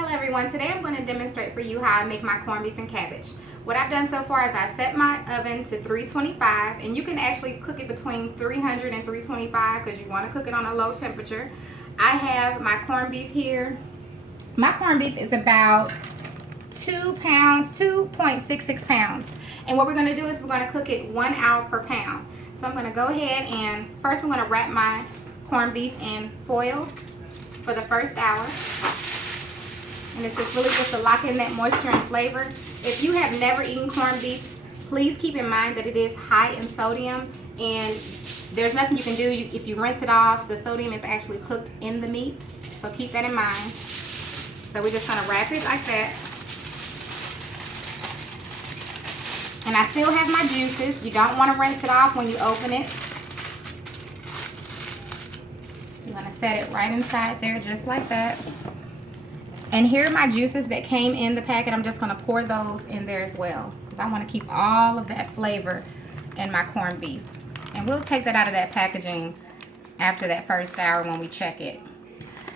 Hello everyone, today I'm going to demonstrate for you how I make my corned beef and cabbage. What I've done so far is I set my oven to 325, and you can actually cook it between 300 and 325 because you want to cook it on a low temperature. I have my corned beef here. My corned beef is about 2 pounds, 2.66 pounds. And what we're going to do is we're going to cook it 1 hour per pound. So I'm going to go ahead and first I'm going to wrap my corned beef in foil for the first hour. And it's just really just to lock in that moisture and flavor. If you have never eaten corned beef, please keep in mind that it is high in sodium, and there's nothing you can do. If you rinse it off, the sodium is actually cooked in the meat. So keep that in mind. So we're just going to wrap it like that. And I still have my juices. You don't want to rinse it off when you open it. I'm going to set it right inside there just like that. And here are my juices that came in the packet. I'm just going to pour those in there as well because I want to keep all of that flavor in my corned beef. And we'll take that out of that packaging after that first hour when we check it.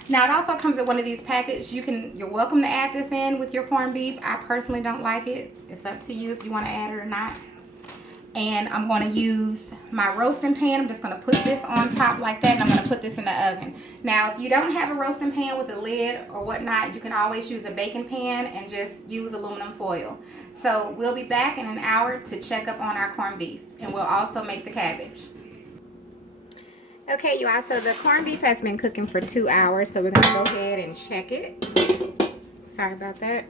Now it also comes in one of these packages. You're welcome to add this in with your corned beef. I personally don't like it. It's up to you if you want to add it or not. And I'm going to use my roasting pan. I'm just going to put this on top like that, and I'm going to put this in the oven. Now, if you don't have a roasting pan with a lid or whatnot, you can always use a baking pan and just use aluminum foil. So we'll be back in an hour to check up on our corned beef, and we'll also make the cabbage. Okay, you all, so the corned beef has been cooking for 2 hours, so we're going to go ahead and check it. Sorry about that.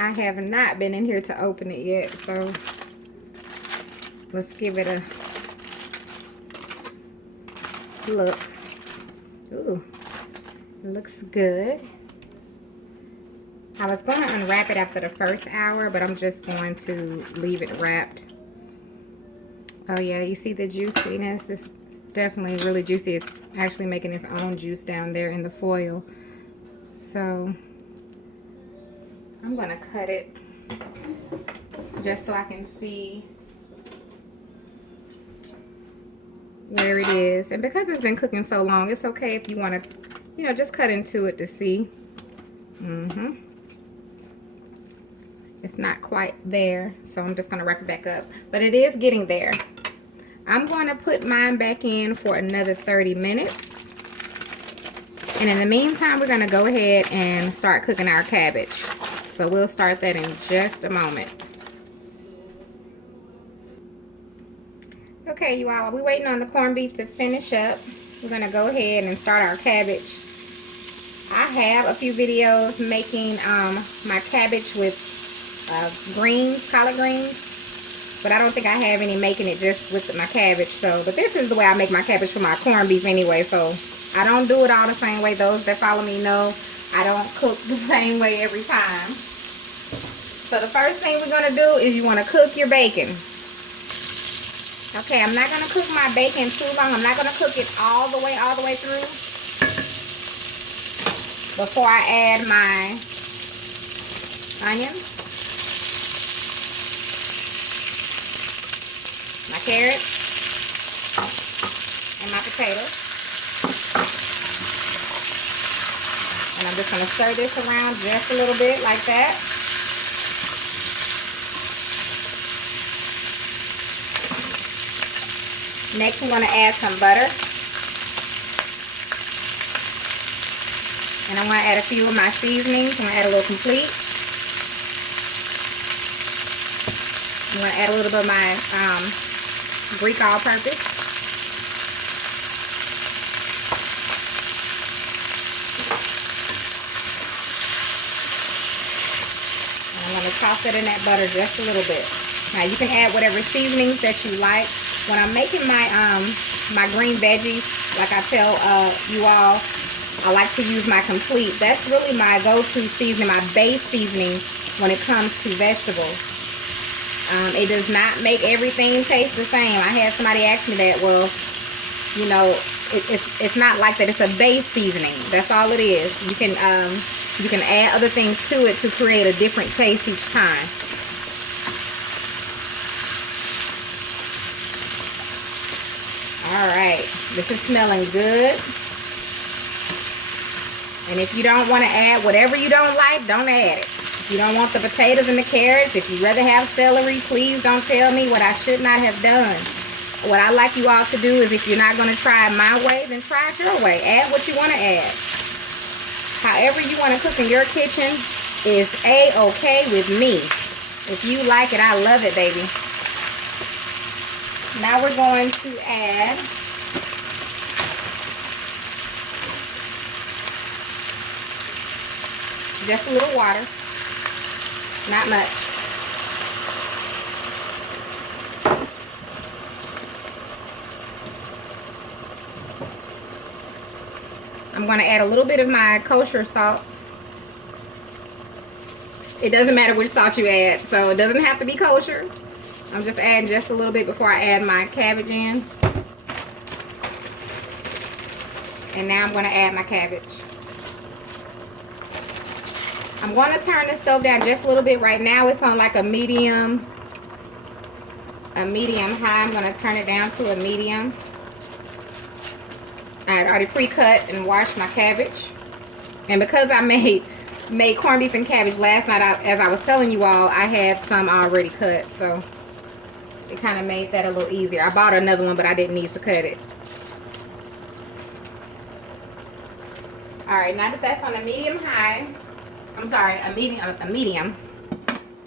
I have not been in here to open it yet, so let's give it a look. Ooh, it looks good. I was going to unwrap it after the first hour, but I'm just going to leave it wrapped. Oh yeah, you see the juiciness? It's definitely really juicy. It's actually making its own juice down there in the foil. So I'm going to cut it just so I can see where it is. And because it's been cooking so long, it's okay if you want to, just cut into it to see. It's not quite there, so I'm just going to wrap it back up. But it is getting there. I'm going to put mine back in for another 30 minutes. And in the meantime, we're going to go ahead and start cooking our cabbage. So we'll start that in just a moment. Okay, you all, while we're waiting on the corned beef to finish up, we're going to go ahead and start our cabbage. I have a few videos making my cabbage with greens, collard greens, but I don't think I have any making it just with my cabbage. But this is the way I make my cabbage for my corned beef anyway, so I don't do it all the same way. Those that follow me know I don't cook the same way every time. So the first thing we're going to do is you want to cook your bacon. Okay, I'm not going to cook my bacon too long. I'm not going to cook it all the way through before I add my onions, my carrots, and my potatoes. And I'm just going to stir this around just a little bit like that. Next, I'm going to add some butter. And I'm going to add a few of my seasonings. I'm going to add a little complete. I'm going to add a little bit of my Greek all-purpose. And I'm going to toss it in that butter just a little bit. Now, you can add whatever seasonings that you like. When I'm making my my green veggies, like I tell you all, I like to use my complete. That's really my go-to seasoning, my base seasoning when it comes to vegetables. It does not make everything taste the same. I had somebody ask me that. Well, it's not like that. It's a base seasoning. That's all it is. You can add other things to it to create a different taste each time. All right, this is smelling good. And if you don't want to add whatever you don't like, don't add it. If you don't want the potatoes and the carrots, if you'd rather have celery, please don't tell me what I should not have done. What I like you all to do is, if you're not going to try it my way, then try it your way. Add what you want to add. However you want to cook in your kitchen is A-okay with me. If you like it, I love it, baby. Now we're going to add just a little water. Not much. I'm going to add a little bit of my kosher salt. It doesn't matter which salt you add, so it doesn't have to be kosher. I'm just adding just a little bit before I add my cabbage in. And now I'm going to add my cabbage. I'm going to turn the stove down just a little bit. Right now it's on like a medium high. I'm going to turn it down to a medium. I had already pre-cut and washed my cabbage. And because I made corned beef and cabbage last night, as I was telling you all, I had some already cut. So it kind of made that a little easier. I bought another one, but I didn't need to cut it. Alright, now that that's on a medium high, a medium,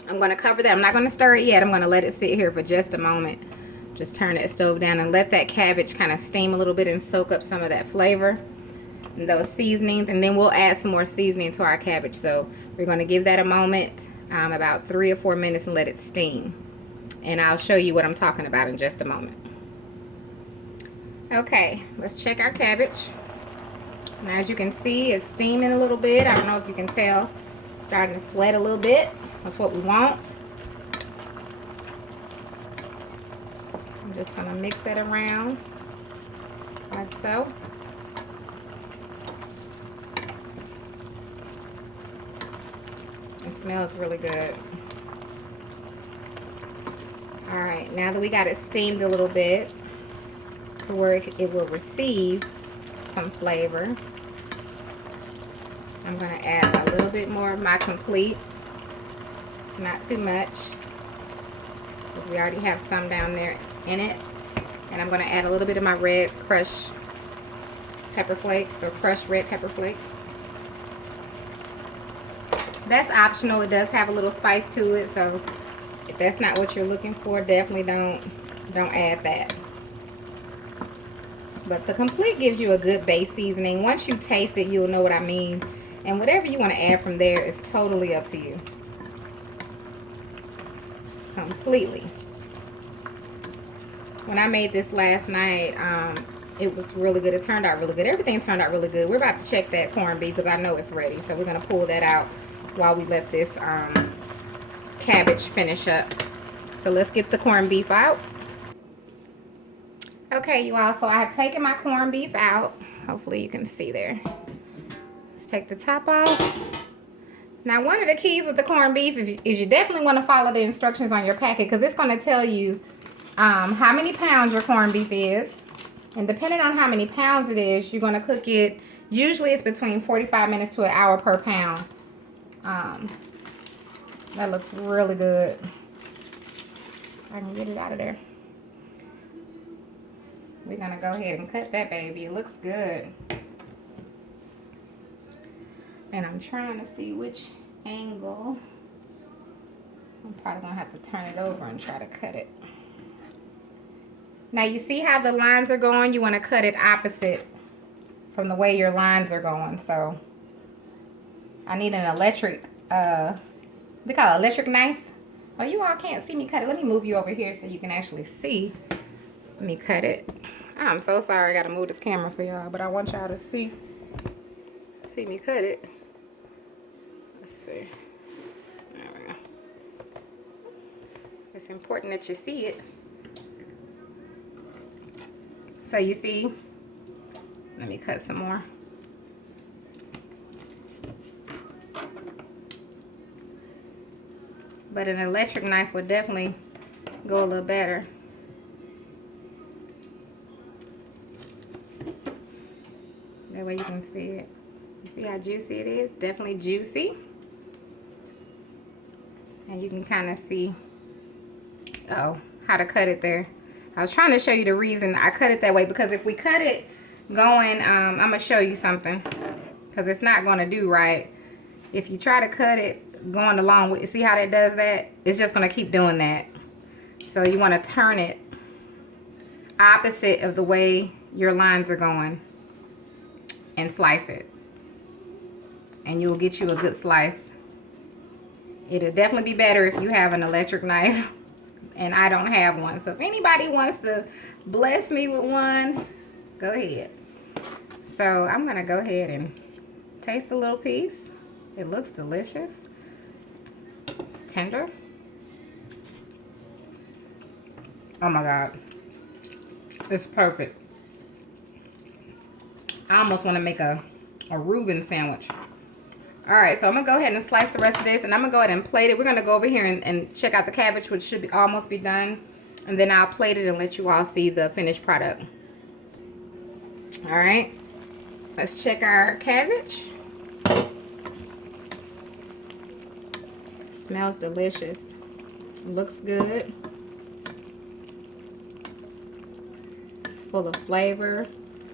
I'm going to cover that. I'm not going to stir it yet. I'm going to let it sit here for just a moment. Just turn that stove down and let that cabbage kind of steam a little bit and soak up some of that flavor and those seasonings, and then we'll add some more seasoning to our cabbage. So we're going to give that a moment, about 3 or 4 minutes, and let it steam. And I'll show you what I'm talking about in just a moment. Okay, let's check our cabbage. Now, as you can see, it's steaming a little bit. I don't know if you can tell. It's starting to sweat a little bit. That's what we want. I'm just going to mix that around like so. It smells really good. Alright, now that we got it steamed a little bit to where it will receive some flavor, I'm going to add a little bit more of my complete. Not too much, because we already have some down there in it. And I'm going to add a little bit of my red crushed pepper flakes, or crushed red pepper flakes. That's optional. It does have a little spice to it, so if that's not what you're looking for, definitely don't add that. But the complete gives you a good base seasoning. Once you taste it, you'll know what I mean. And whatever you want to add from there is totally up to you. Completely. When I made this last night, it was really good. It turned out really good. Everything turned out really good. We're about to check that corned beef because I know it's ready. So we're going to pull that out while we let this cabbage finish up. So let's get the corned beef out. Okay, you all, so I have taken my corned beef out. Hopefully you can see there. Let's take the top off. Now, one of the keys with the corned beef is you definitely want to follow the instructions on your packet, because it's going to tell you how many pounds your corned beef is. And depending on how many pounds it is, you're going to cook it. Usually it's between 45 minutes to an hour per pound. That looks really good. I can get it out of there. We're going to go ahead and cut that baby. It looks good. And I'm trying to see which angle. I'm probably going to have to turn it over and try to cut it. Now you see how the lines are going? You want to cut it opposite from the way your lines are going. So I need an electric, they call it electric knife. Oh, you all can't see me cut it. Let me move you over here so you can actually see me cut it. I'm so sorry I got to move this camera for y'all, but I want y'all to see me cut it. Let's see. There we go. It's important that you see it. So you see, let me cut some more. But an electric knife would definitely go a little better. That way you can see it. See how juicy it is? Definitely juicy. And you can kind of see, how to cut it there. I was trying to show you the reason I cut it that way, because if we cut it going, I'm going to show you something, because it's not going to do right. If you try to cut it going along with, see how that does that? It's just going to keep doing that. So you want to turn it opposite of the way your lines are going and slice it. And you'll get you a good slice. It'll definitely be better if you have an electric knife, and I don't have one. So if anybody wants to bless me with one, go ahead. So I'm gonna go ahead and taste a little piece. It looks delicious. It's tender. Oh my God. It's perfect. I almost want to make a Reuben sandwich. Alright, so I'm going to go ahead and slice the rest of this, and I'm going to go ahead and plate it. We're going to go over here and check out the cabbage, which should be almost be done. And then I'll plate it and let you all see the finished product. Alright, let's check our cabbage. Smells delicious. Looks good. It's full of flavor.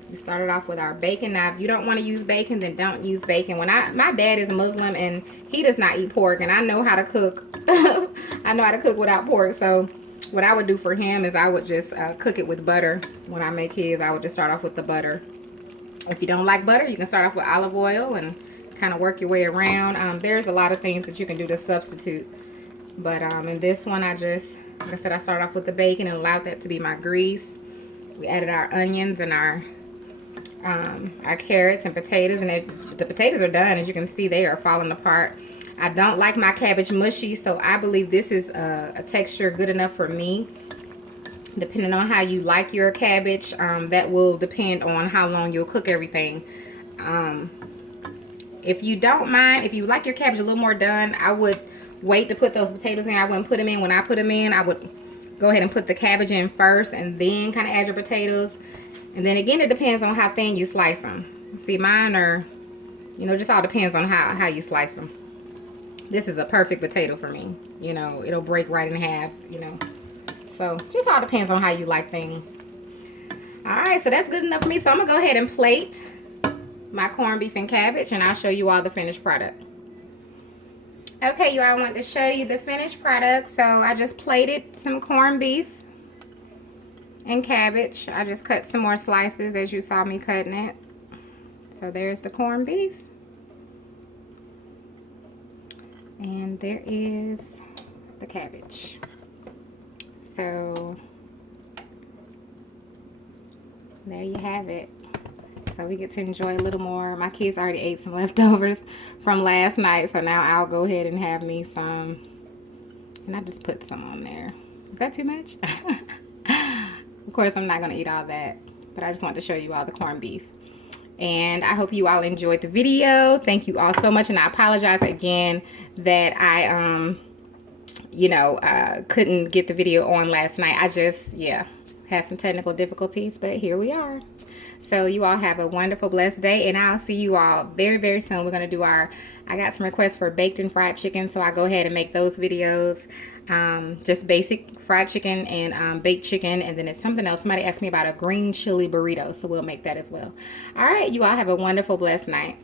We started off with our bacon. Now, if you don't want to use bacon, then don't use bacon. My dad is Muslim, and he does not eat pork, and I know how to cook. I know how to cook without pork. So what I would do for him is I would just cook it with butter. When I make his, I would just start off with the butter. If you don't like butter, you can start off with olive oil and kind of work your way around. There's a lot of things that you can do to substitute. But in this one, like I said, I started off with the bacon and allowed that to be my grease. We added our onions and our carrots and potatoes, and the potatoes are done. As you can see, they are falling apart. I don't like my cabbage mushy, so I believe this is a texture good enough for me. Depending on how you like your cabbage, that will depend on how long you'll cook everything. If you don't mind, if you like your cabbage a little more done, I would wait to put those potatoes in. I wouldn't put them in when I put them in. I would go ahead and put the cabbage in first and then kind of add your potatoes. And then again, it depends on how thin you slice them. See, mine are, just all depends on how you slice them. This is a perfect potato for me. It'll break right in half, So just all depends on how you like things. All right, so that's good enough for me. So I'm going to go ahead and plate my corned beef and cabbage, and I'll show you all the finished product. Okay, you all, I want to show you the finished product. So I just plated some corned beef and cabbage. I just cut some more slices as you saw me cutting it. So there's the corned beef. And there is the cabbage. So there you have it. So we get to enjoy a little more. My kids already ate some leftovers from last night, so now I'll go ahead and have me some. And I just put some on there. Is that too much? Of course, I'm not going to eat all that, but I just wanted to show you all the corned beef. And I hope you all enjoyed the video. Thank you all so much, and I apologize again that I couldn't get the video on last night. I just had some technical difficulties, but here we are. So you all have a wonderful, blessed day, and I'll see you all very, very soon. We're going to do I got some requests for baked and fried chicken, so I'll go ahead and make those videos. Just basic fried chicken and baked chicken, and then it's something else. Somebody asked me about a green chili burrito, so we'll make that as well. All right, you all have a wonderful, blessed night.